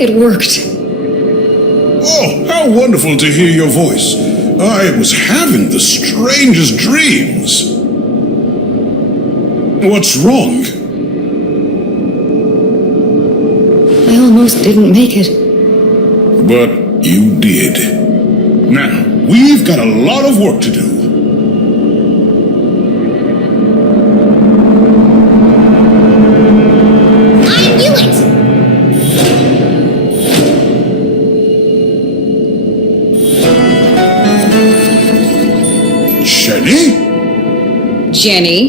It worked. Oh, how wonderful to hear your voice. I was having the strangest dreams. What's wrong? I almost didn't make it. But you did. Now, we've got a lot of work to do. I knew it! Jenny? Jenny?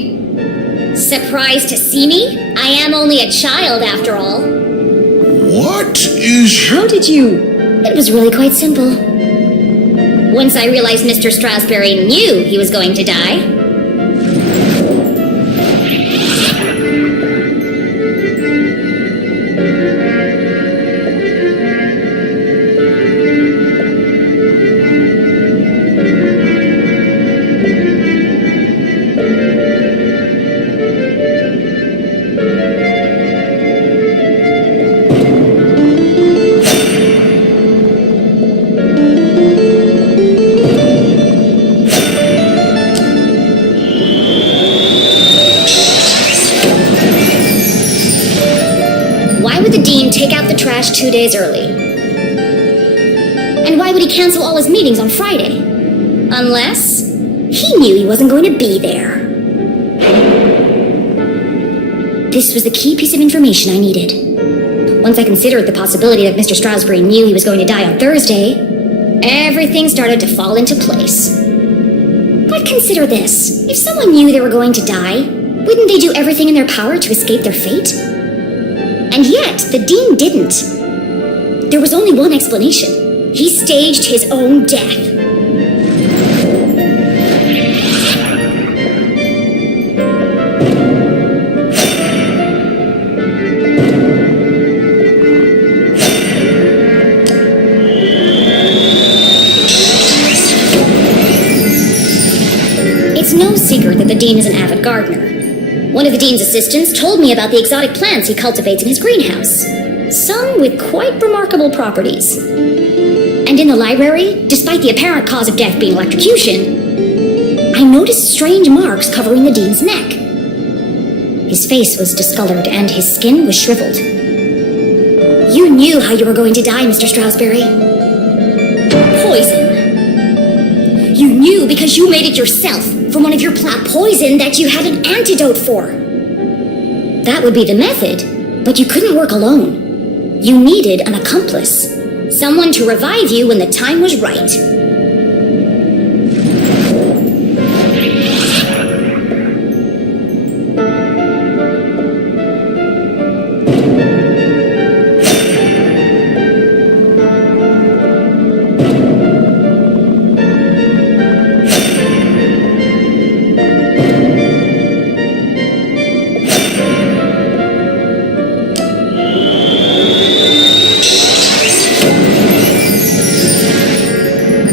Surprised to see me? I am only a child after all. What is... How did you... It was really quite simple. Once I realized Mr. Strausberry knew he was going to die. Take out the trash 2 days early. And why would he cancel all his meetings on Friday? Unless he knew he wasn't going to be there. This was the key piece of information I needed. Once I considered the possibility that Mr. Strausberry knew he was going to die on Thursday, everything started to fall into place. But consider this. If someone knew they were going to die, wouldn't they do everything in their power to escape their fate? And yet, the Dean didn't. There was only one explanation. He staged his own death. It's no secret that the Dean is an avid gardener. One of the Dean's assistants told me about the exotic plants he cultivates in his greenhouse, some with quite remarkable properties. And in the library, despite the apparent cause of death being electrocution, I noticed strange marks covering the Dean's neck. His face was discolored and his skin was shriveled. You knew how you were going to die, Mr. Strausberry. Poison. You knew because you made it yourself. From one of your plant poison that you had an antidote for. That would be the method, but you couldn't work alone. You needed an accomplice. Someone to revive you when the time was right.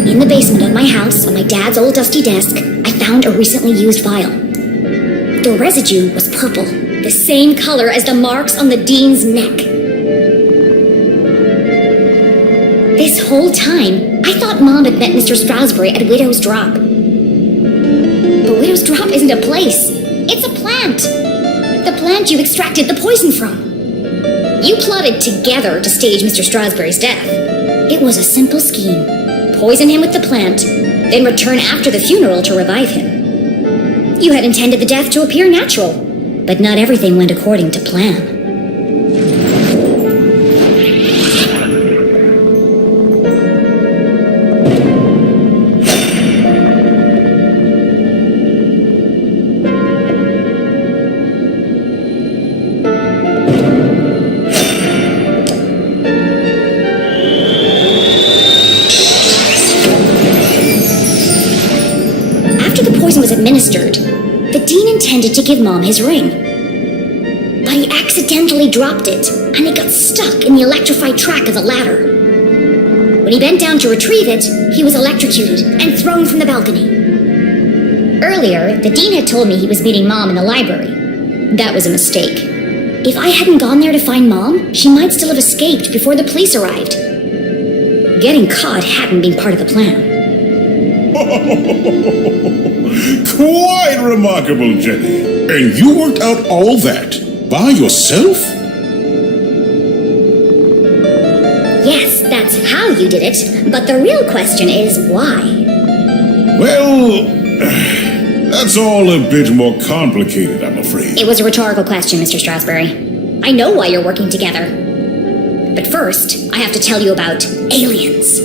In the basement of my house, on my dad's old dusty desk, I found a recently used vial. The residue was purple, the same color as the marks on the Dean's neck. This whole time, I thought Mom had met Mr. Strausberry at Widow's Drop. But Widow's Drop isn't a place. It's a plant. The plant you extracted the poison from. You plotted together to stage Mr. Strausberry's death. It was a simple scheme. Poison him with the plant, then return after the funeral to revive him. You had intended the death to appear natural, but not everything went according to plan. Was administered, the Dean intended to give Mom his ring. But he accidentally dropped it, and it got stuck in the electrified track of the ladder. When he bent down to retrieve it, he was electrocuted and thrown from the balcony. Earlier, the Dean had told me he was meeting Mom in the library. That was a mistake. If I hadn't gone there to find Mom, she might still have escaped before the police arrived. Getting caught hadn't been part of the plan. Quite remarkable, Jenny. And you worked out all that by yourself? Yes, that's how you did it, but the real question is why? Well, that's all a bit more complicated, I'm afraid. It was a rhetorical question, Mr. Strausberry. I know why you're working together. But first, I have to tell you about aliens.